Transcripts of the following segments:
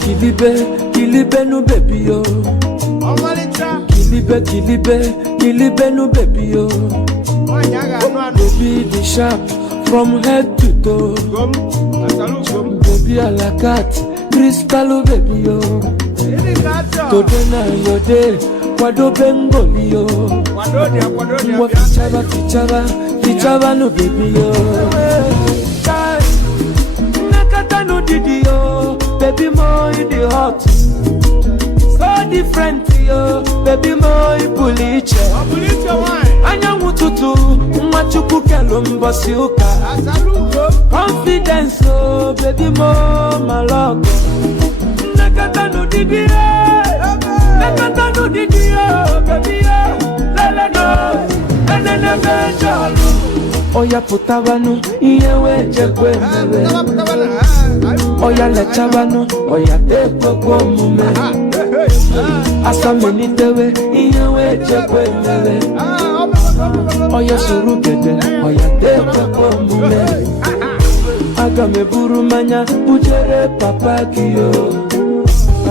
Kilibe no baby yo. Kilibe no baby yo. Baby the sharp from head to toe. Baby a la cat, crystal baby yo. Today na your day, kwado bengoli yo. Mwa fichaba no baby yo. Nakata no didi yo, baby mo in the hot. So different yo, baby mo in puliche. Anya mututu, machuku kelumba siuka. Confidence oh, baby mo maloko. Nakata no didi yo, nakata no didi yo, baby yo. Lele no, enene benjalo. Oya putabanu, iyewe jekwe mewe. Oya lechabanu, oya tekwe kwa mume. Asa menitewe, iyewe jekwe mewe. Oya surugede, oya tekwe kwa mume. Aga meburu manya, bujere papa kiyo.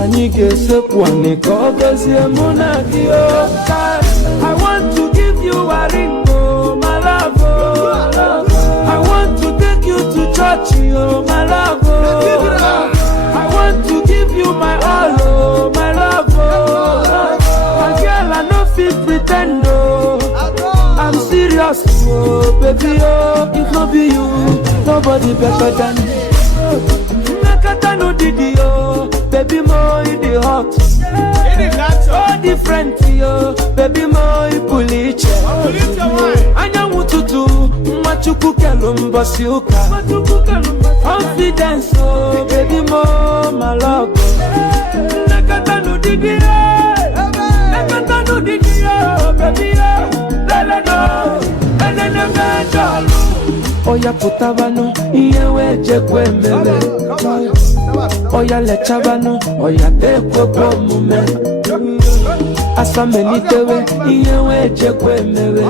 Anige sekwa nikogozi emuna kiyo. I want to give you a ring, oh my love, oh. I want to take you to church, oh my love, oh. I want to give you my all, oh my love, oh. My girl, I no fit pretend, oh. I'm serious, oh baby, oh. If not be you, nobody better than me. Nakata no didi, oh. Baby, mo in the hot. So different, yo. Baby, mo in puliche. Anya mututu, machuku kelumba siuka. Confidence, oh, baby, mo maloko. Nakata no didi, nakata no didi, baby, lele no, enene benjalo. Oya putabanu, iyewe jekwe mewe. Oya lechabanu, oya tekwe kwa mume. Asa menitewe, iyewe jekwe mewe.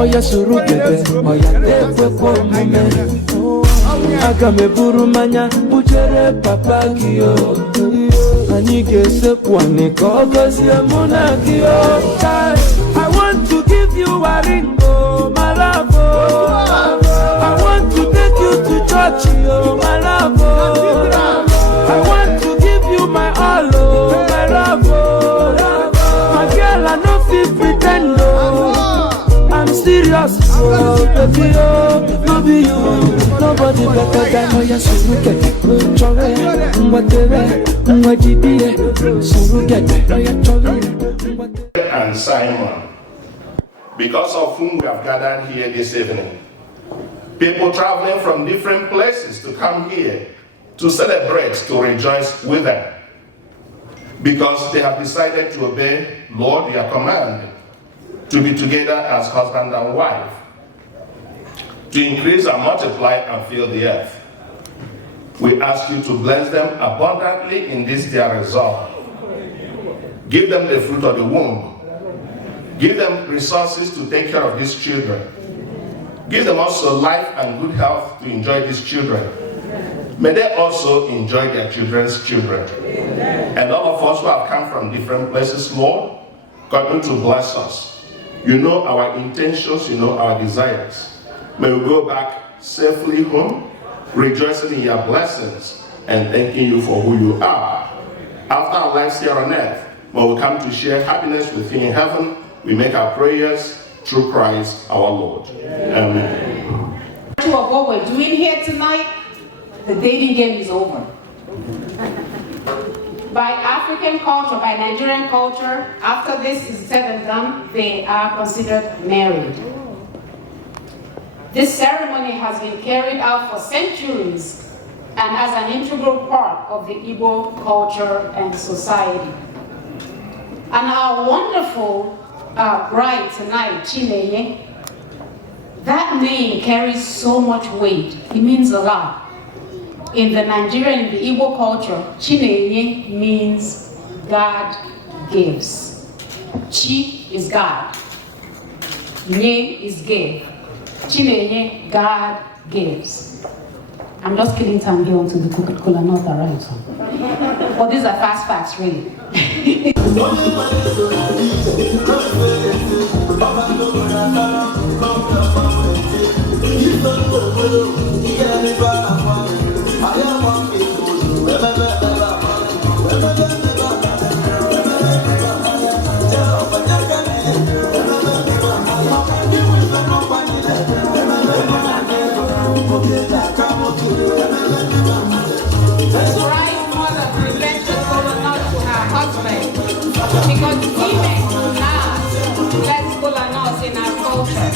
Oya surugede, oya tekwe kwa mume. Aga meburu manya, bujere papa kiyo. Anige sekwa nikogozi emuna kiyo. I want to give you a ring, oh my love, oh. I want to take you to church, oh my love, oh. I want to give you my all, oh my love, oh. My girl, I no fit pretend, oh. I'm serious, oh baby, oh. No be you, nobody better than Oya surugede, chore, mwatere, mwajibie, surugede, Oya chore, and Simon, because of whom we have gathered here this evening. People traveling from different places to come here to celebrate, to rejoice with them, because they have decided to obey Lord your command, to be together as husband and wife, to increase and multiply and fill the earth. We ask you to bless them abundantly in this their resolve. Give them the fruit of the womb. Give them resources to take care of these children. Give them also life and good health to enjoy these children. May they also enjoy their children's children. Amen. And all of us who have come from different places, Lord, continue to bless us. You know our intentions, you know our desires. May we go back safely home, rejoicing in your blessings and thanking you for who you are. After our lives here on earth, when we come to share happiness with you in heaven, we make our prayers through Christ our Lord. Amen. Of what we're doing here tonight, the dating game is over. By African culture, by Nigerian culture, after this is said and done, they are considered married. This ceremony has been carried out for centuries and as an integral part of the Igbo culture and society. And our wonderful bride tonight, Chineye, that name carries so much weight. It means a lot. In the Nigerian, in the Igbo culture, Chineye means God gives. Chi is God. Nye is give. Chineye, God gives. I'm just killing time here until the Coca-Cola not arrives. But these are fast facts, really. Because women now let's kola nuts in our culture.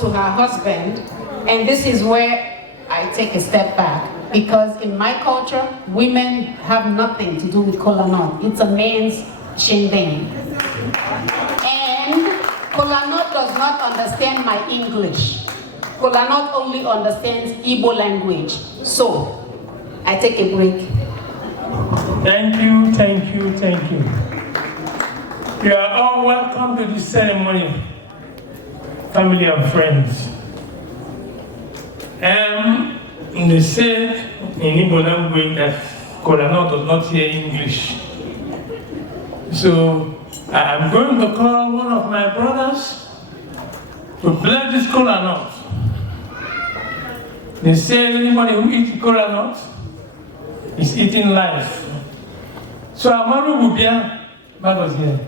To her husband, and this is where I take a step back, because in my culture women have nothing to do with kola nut. It's a man's shindig, and kola nut does not understand my English. Kola nut only understands Igbo language. So I take a break. Thank you, thank you, thank you. You are all welcome to this ceremony, family and friends. They say in Igbo language that kola nut does not hear English. So I'm going to call one of my brothers to bless this kola nut. They say anybody who eats kola nut is eating life. So Amaru Bubia, that was here.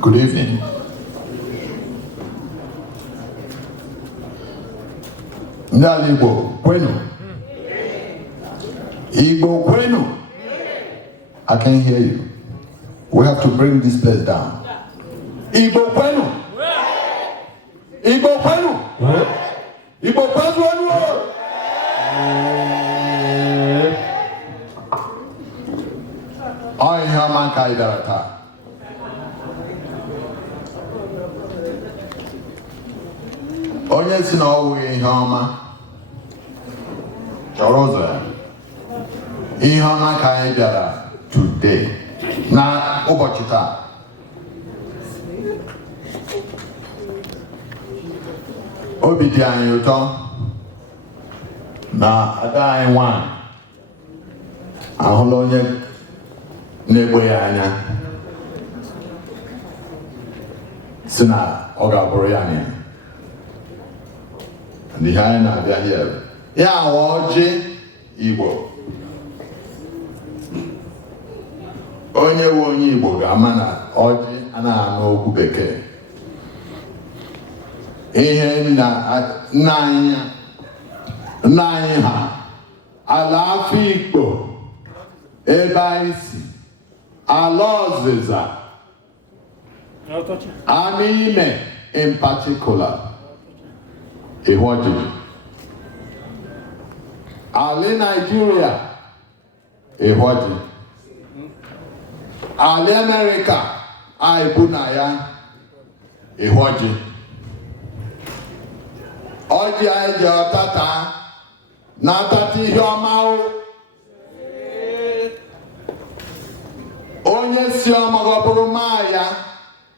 Good evening. Ndali Igbo kwenu. Igbo kwenu. I can hear you. We have to bring this place down. Igbo kwenu. Igbo kwenu. Igbo kwenu. I hear man kaidarata. Onye si na ọwụ ihe ọma chọrọ ụzọ ya. Ihe ọma ka anyị bịara today na ụbọchị taa. Obi dị anyị ụtọ na ada anyị nwanyị ahụla onye na-egbo ya anya si na ọ ga-abụrụ ya anya. Ihe anyị na-abịa here ya awa ọjị Igbo. Onye wu onye Igbo ga-ama na ọjị anaghị anụ okwu bekee. Ihe nna anyị ha ala Afikpo ebe anyị si ala ọzịza Anaime in particular. Iwọji. Ali Nigeria. Iwọji. Ali America. Aibuna ya. Iwọji. Ọjị anyị ji ọtata na-atata ihe ọma o. Onye si ọma gọbụrụ maa ya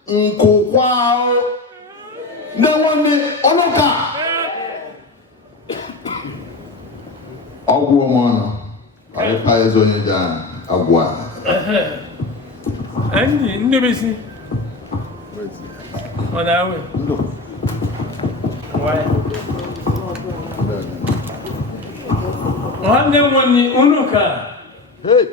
nkụkwa o. Na-enwe ọnụka. Ọgwụ ọmọnụ. Ọrịpa ezo onye ji agwụ a. Anyị ndebesi. Ọ na-awe. Why? Nwanne nwanyị unuka. Hey.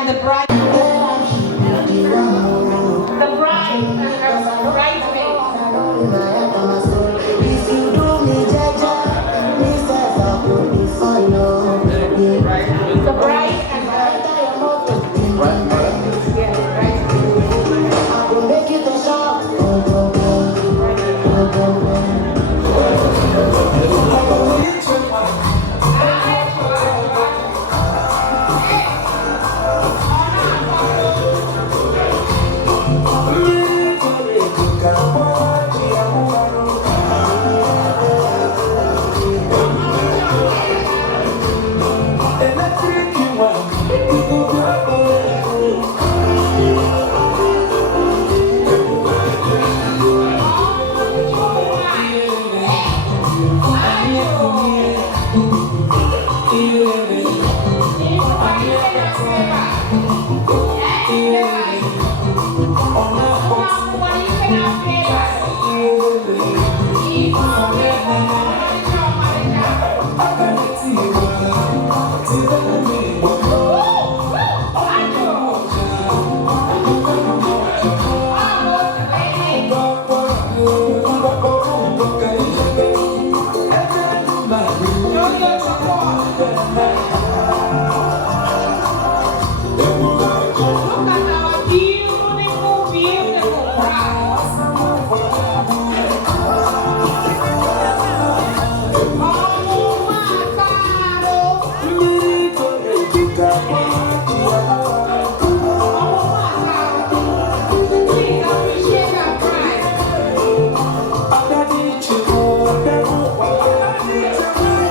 and the bride. The bride and her bridesmaids. The bride and her Thank you.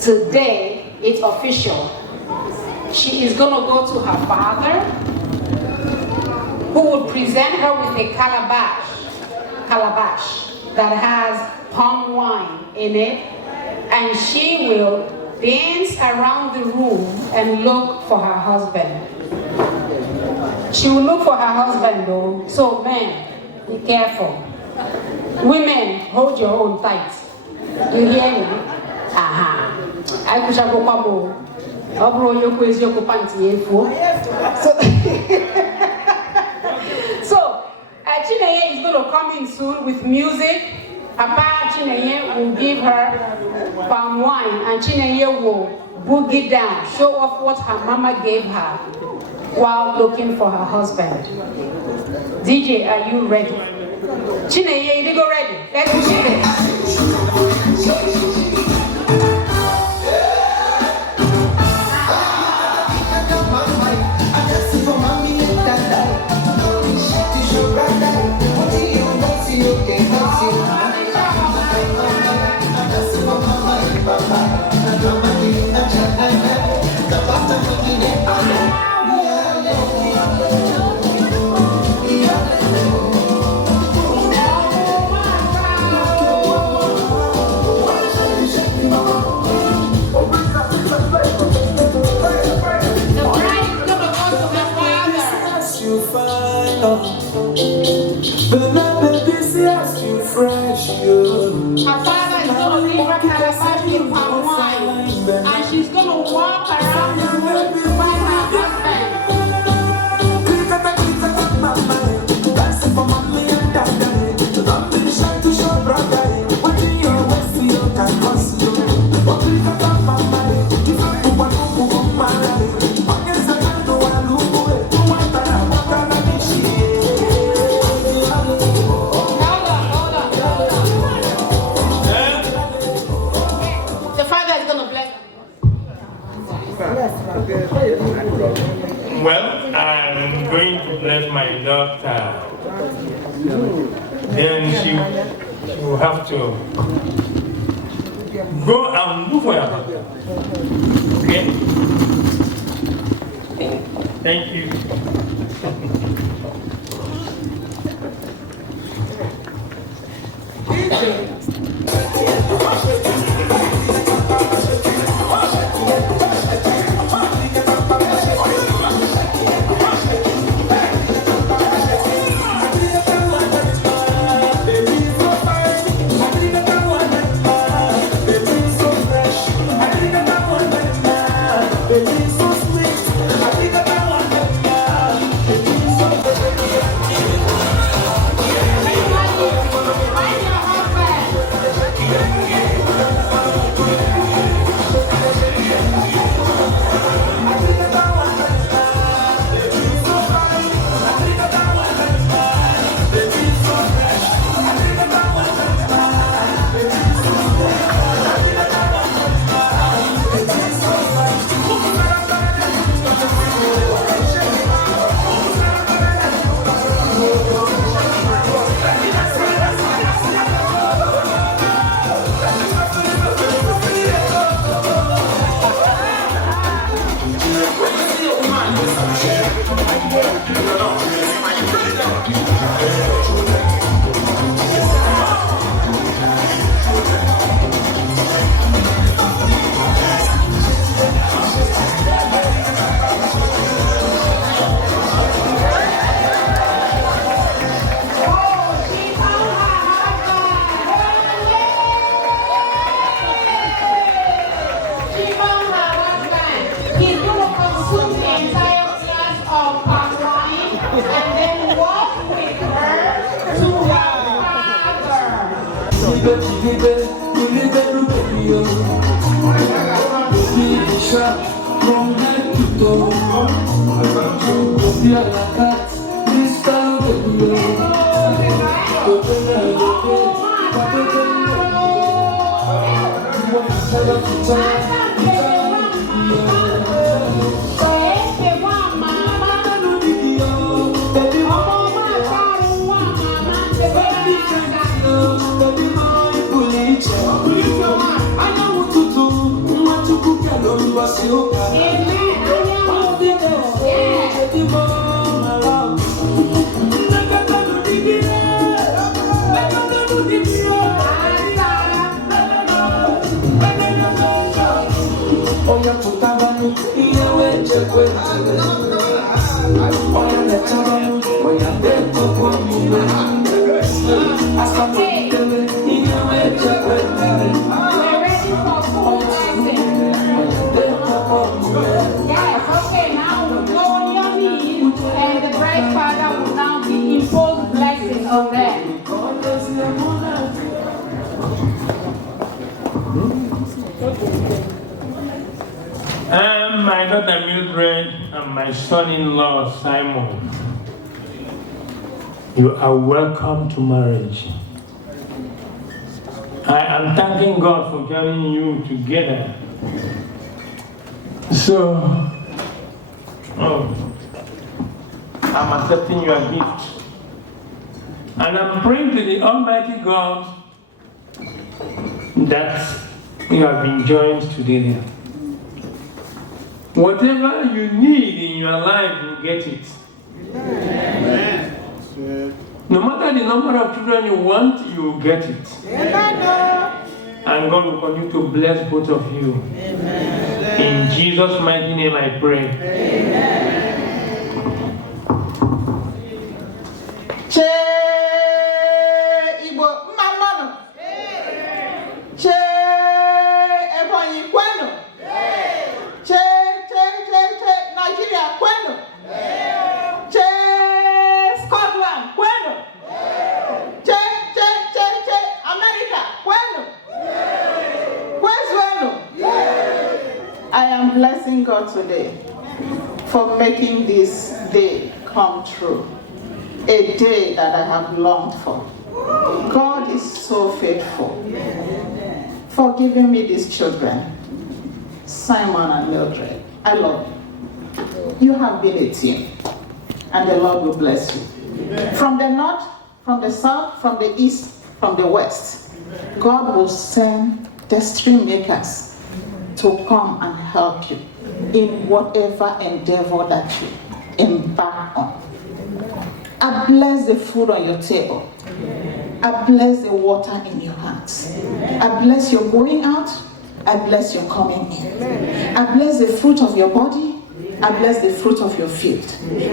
Today, it's official. She is going to go to her father, who will present her with a calabash that has palm wine in it, and she will dance around the room and look for her husband. She will look for her husband though, so men, be careful. Women, hold your own tight. You hear me? Aha. I wish I go kwamo. Obro yoko is yoko panty efo. So, Chineye is going to come in soon with music. Papa Chineye will give her palm wine, and Chineye will boogie down, show off what her mama gave her while looking for her husband. DJ, are you ready? Chineye, you go ready. Let's do it. Go and look for your mother. Okay? Thank you. My daughter Mildred and my son-in-law Simon, you are welcome to marriage. I am thanking God for joining you together. So, I'm accepting your gift. And I'm praying to the Almighty God that you have been joined together. Whatever you need in your life, you get it. Amen. No matter the number of children you want, you will get it. Amen. And God will continue to bless both of you. Amen. In Jesus' mighty name I pray. Amen. Nigeria, ¿cuándo? Che, Scotland, ¿cuándo? Che, America, ¿cuándo? Where's bueno? I am blessing God today for making this day come true. A day that I have longed for. God is so faithful for giving me these children, Simon and Mildred. I love you. You have been a team, and the Lord will bless you. From the north, from the south, from the east, from the west, God will send destiny makers to come and help you in whatever endeavor that you embark on. I bless the food on your table. I bless the water in your hands. I bless your going out. I bless your coming in. I bless the fruit of your body. I bless the fruit of your field.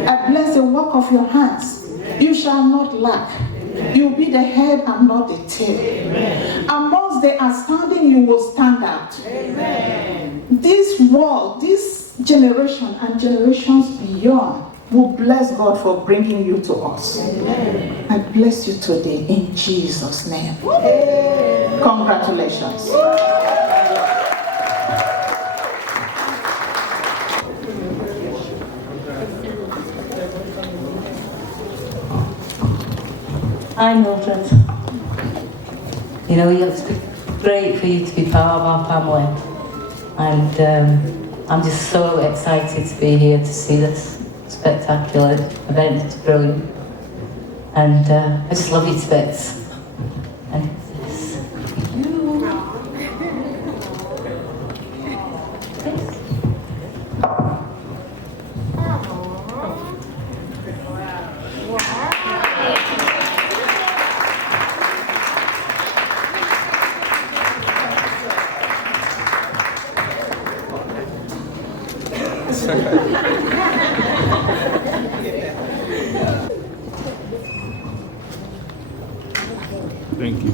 I bless the work of your hands. You shall not lack. You will be the head and not the tail. Amongst the outstanding, you will stand out. This world, this generation and generations beyond will bless God for bringing you to us. I bless you today in Jesus' name. Congratulations. Hi, Mildred. You know, it's great for you to be part of our family, and I'm just so excited to be here to see this spectacular event. It's brilliant, and I just love you to bits. And this. Thank you.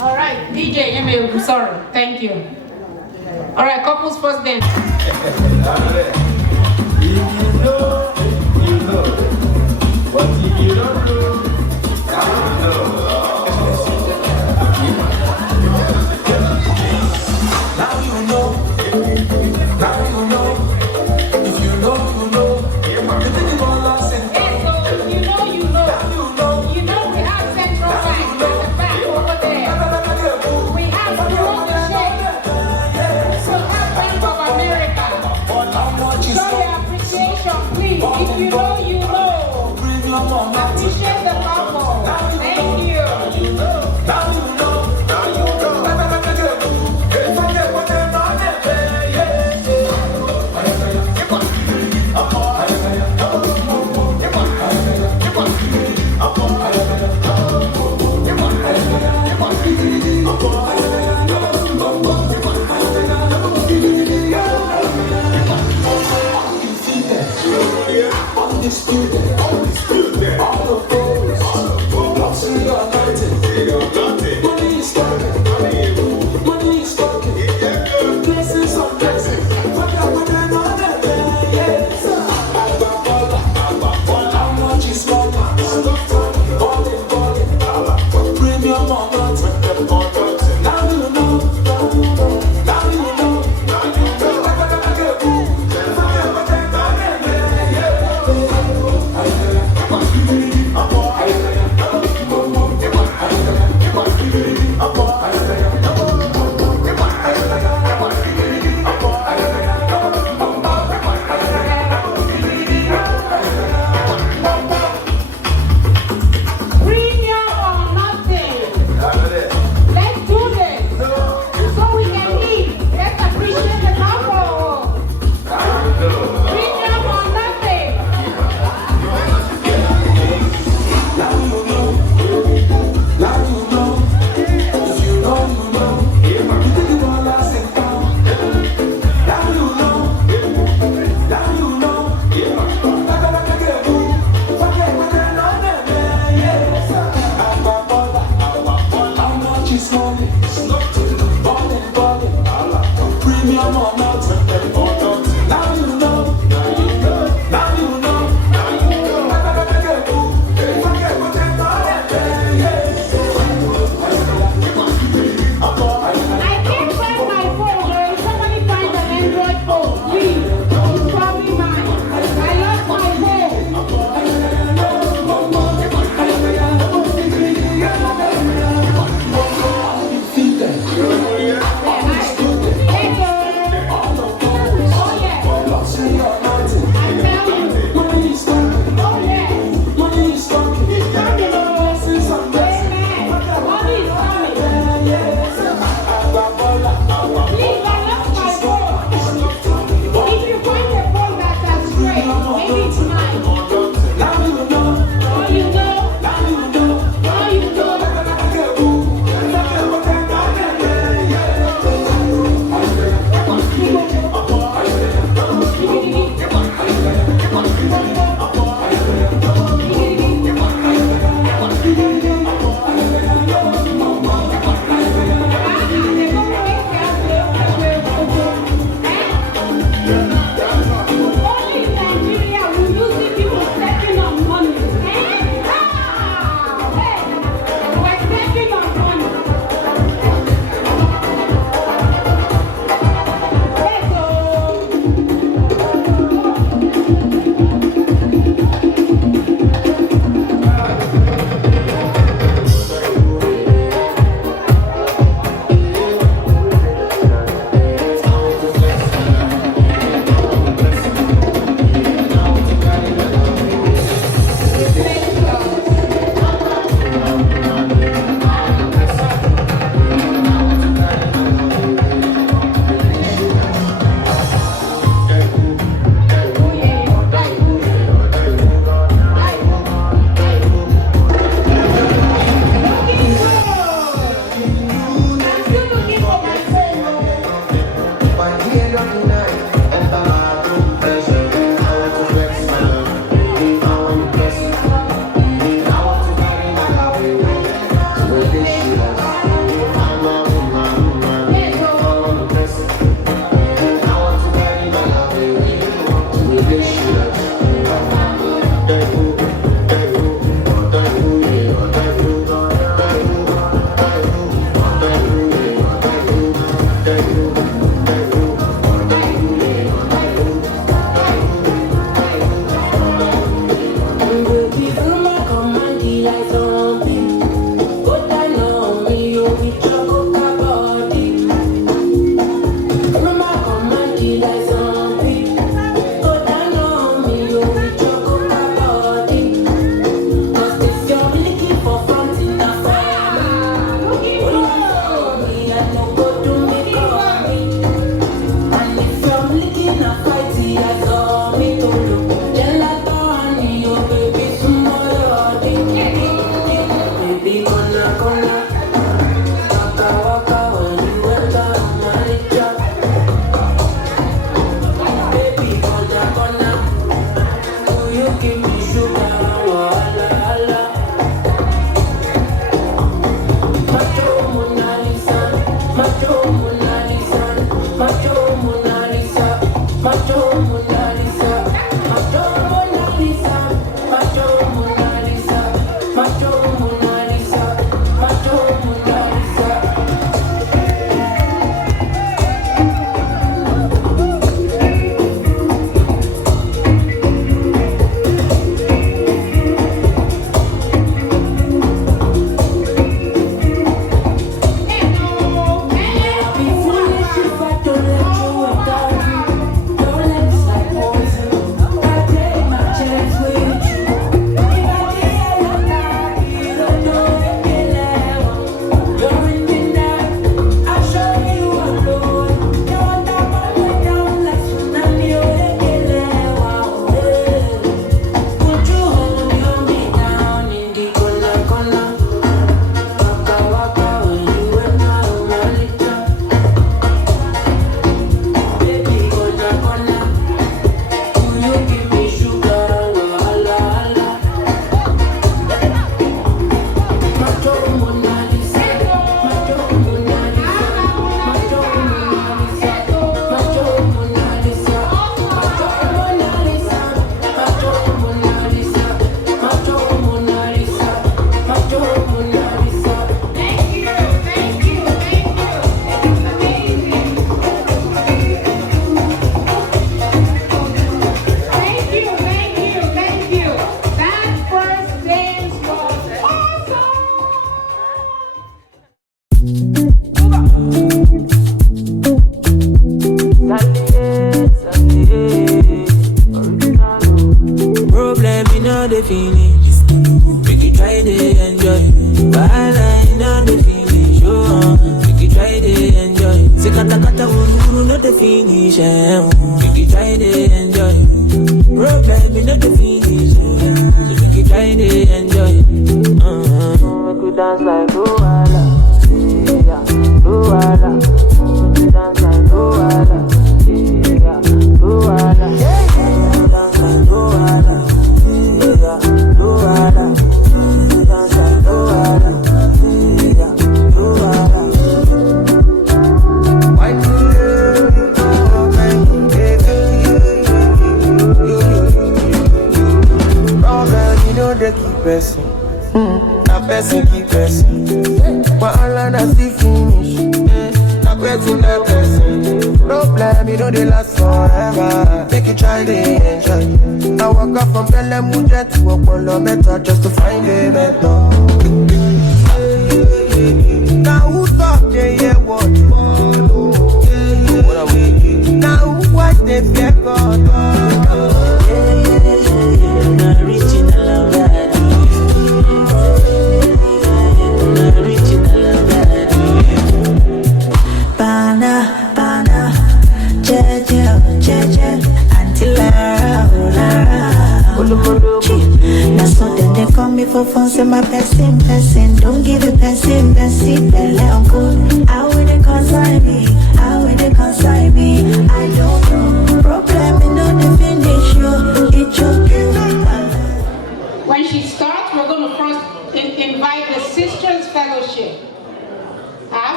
All right, DJ, I'm sorry. Thank you. All right, couples first then. If you know, you know. But if you don't know, you know. Now you know. Now you know. If you know, you know. You think you're gonna lose it. Hey, so you know. You know we have Central Bank at the back over there. We have So have Bank of America. Show your appreciation, please. If you know, you know. Appreciate the couple. Thank you. Now you know. Now you know.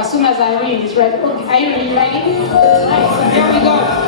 As soon as Irene is ready. Okay, Irene, ready? Right, here we go.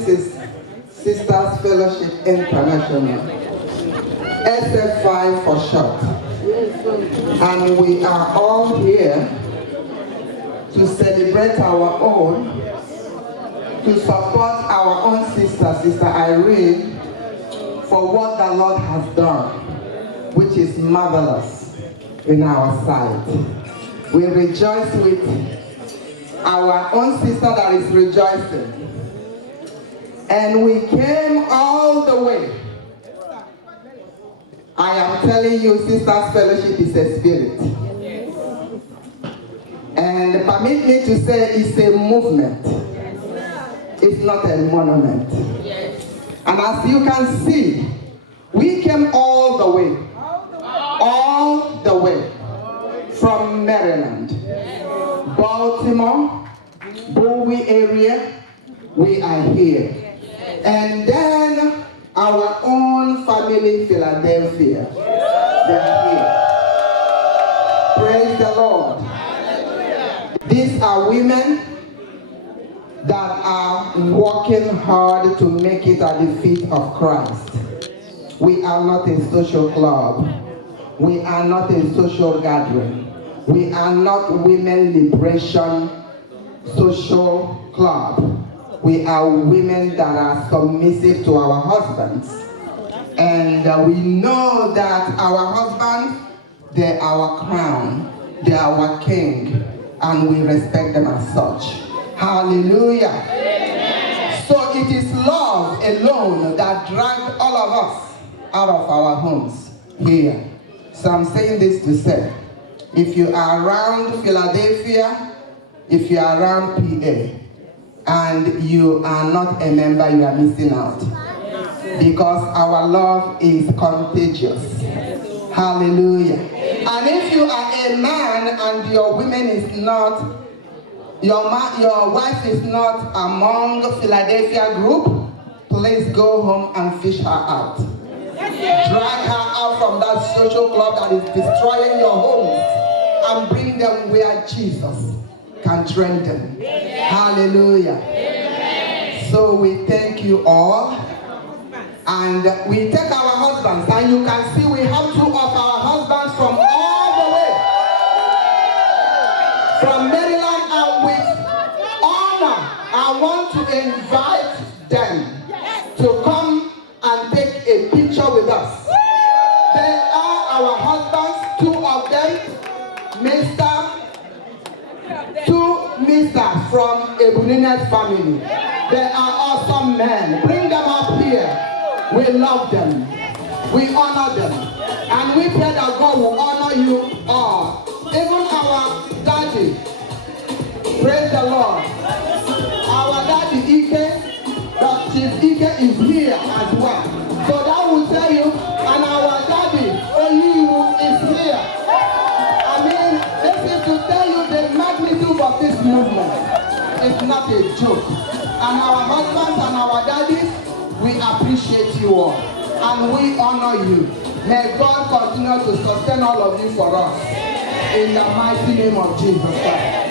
This is Sisters Fellowship International, SF5 for short. And we are all here to celebrate our own, to support our own sister, Sister Irene, for what the Lord has done, which is marvelous in our sight. We rejoice with our own sister that is rejoicing. And we came all the way. I am telling you, Sisters Fellowship is a spirit. And permit me to say it's a movement. It's not a monument. And as you can see, we came all the way from Maryland, Baltimore, Bowie area. We are here. And then our own family, Philadelphia, they are here. Praise the Lord. These are women that are working hard to make it at the feet of Christ. We are not a social club. We are not a social gathering. We are not women liberation social club. We are women that are submissive to our husbands. And we know that our husbands, they're our crown, they're our king, and we respect them as such. Hallelujah. Amen. So it is love alone that dragged all of us out of our homes here. So I'm saying this to say, if you are around Philadelphia, if you are around PA, and you are not a member, you are missing out. Because our love is contagious. Hallelujah. And if you are a man and your woman is not, your wife is not among Philadelphia group, please go home and fish her out. Drag her out from that social club that is destroying your homes and bring them where Jesus can train them. Hallelujah. So we thank you all. And we take our husbands, and you can see we have two of our husbands from all the way from Maryland, and with honor I want to invite them to come and take a picture with us. They are our husbands, two of them, two Mr. from a Brunet family. They are awesome men. Bring them up here. We love them. We honor them. And we pray that God will honor you all. Even our daddy. Praise the Lord. Our daddy Ike, Chief Ike is here as well. So that will tell you, and our daddy Oliwu is here. I mean, this is to tell you the magnitude of this movement. It's not a joke. And our husbands and our daddies, we appreciate you all. And we honor you. May God continue to sustain all of you for us. In the mighty name of Jesus Christ.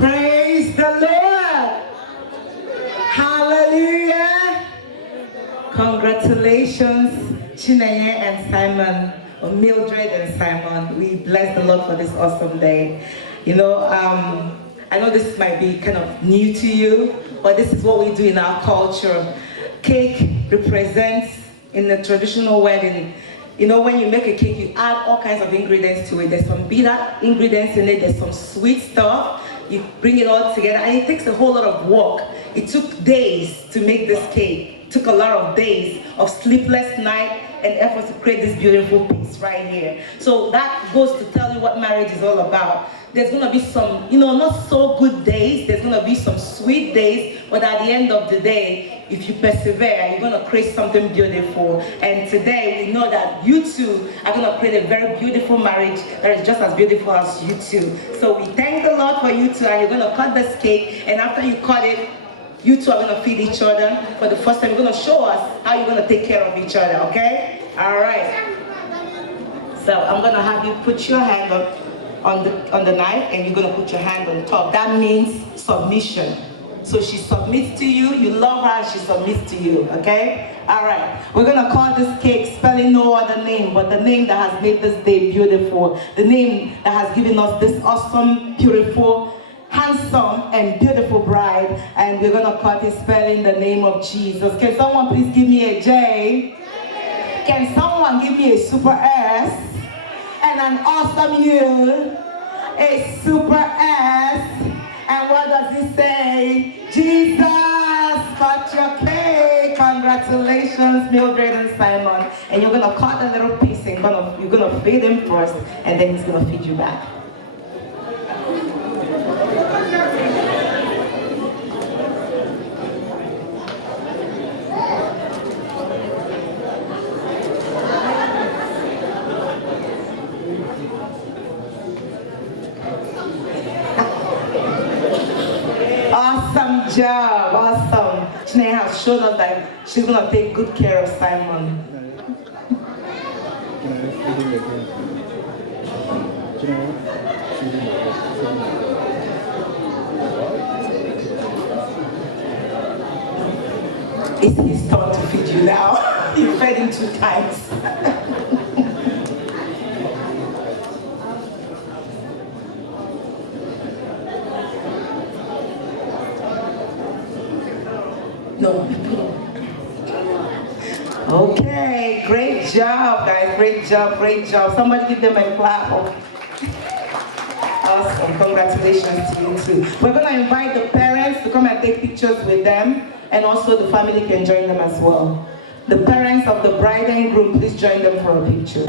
Praise the Lord. Hallelujah. Congratulations, Chinenye and Simon, or Mildred and Simon. We bless the Lord for this awesome day. You know, I know this might be kind of new to you, but this is what we do in our culture. Cake represents, in the traditional wedding, you know, when you make a cake, you add all kinds of ingredients to it. There's some bitter ingredients in it, there's some sweet stuff. You bring it all together, and it takes a whole lot of work. it took days to make this cake. It took a lot of days of sleepless night and effort to create this beautiful piece right here. So that goes to tell you what marriage is all about. There's gonna be some, not so good days, there's gonna be some sweet days, but at the end of the day, if you persevere, you're gonna create something beautiful. And today, we know that you two are gonna create a very beautiful marriage that is just as beautiful as you two. So we thank the Lord for you two, and you're gonna cut this cake, and after you cut it, you two are gonna feed each other. For the first time, you're gonna show us how you're gonna take care of each other, okay? All right. So I'm gonna have you put your hand on the knife, and you're gonna put your hand on top. That means submission. So she submits to you, you love her, and she submits to you, okay? All right, we're gonna call this cake spelling no other name, but the name that has made this day beautiful, the name that has given us this awesome, beautiful, handsome, and beautiful bride, and we're gonna call it spelling the name of Jesus. Can someone please give me a J? Can someone give me a super S? And an awesome U? A super S? And what does it say? Jesus, cut your cake. Congratulations, Mildred and Simon. And you're gonna cut a little piece, and you're gonna feed him first, and then he's gonna feed you back. Awesome job, awesome. Shanae has shown us that she's gonna take good care of Simon. It's his turn to feed you now. You fed him 2 times. No. Okay, great job, guys. Great job, great job. Somebody give them a clap. Awesome. Congratulations to you too. We're going to invite the parents to come and take pictures with them, and also the family can join them as well. The parents of the bride and groom, please join them for a picture.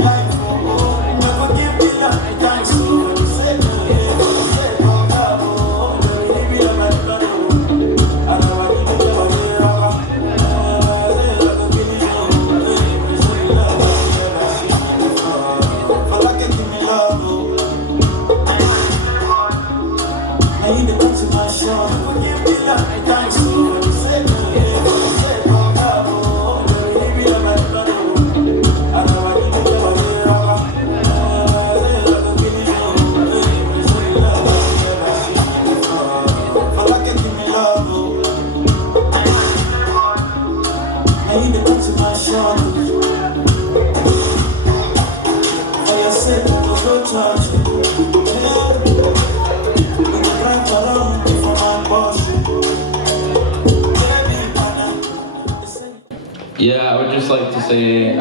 Yeah, I would just like to say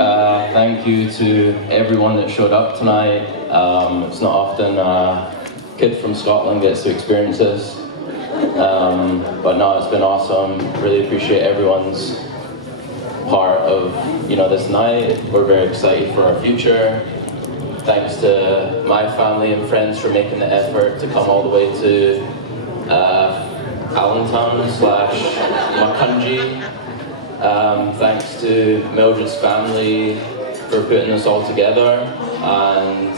thank you to everyone that showed up tonight. It's not often a kid from Scotland gets to experience this, but no, it's been awesome. Really appreciate everyone's part of this night. We're very excited for our future. Thanks to my family and friends for making the effort to come all the way to Allentown/Makunji. Thanks to Mildred's family for putting this all together, and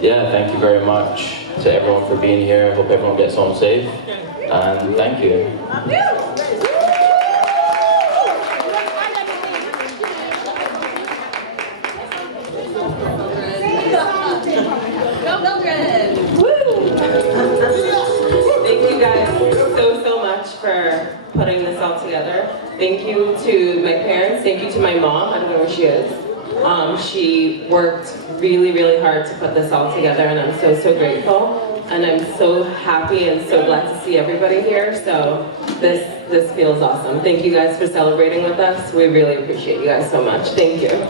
yeah, thank you very much to everyone for being here. Hope everyone gets home safe, and thank you. Mildred! Woo! Thank you guys so much for putting this all together. Thank you to my parents, thank you to my mom, I don't know where she is. She worked really hard to put this all together, and I'm so grateful. And I'm so happy and so glad to see everybody here, so this feels awesome. Thank you guys for celebrating with us. We really appreciate you guys so much. Thank you.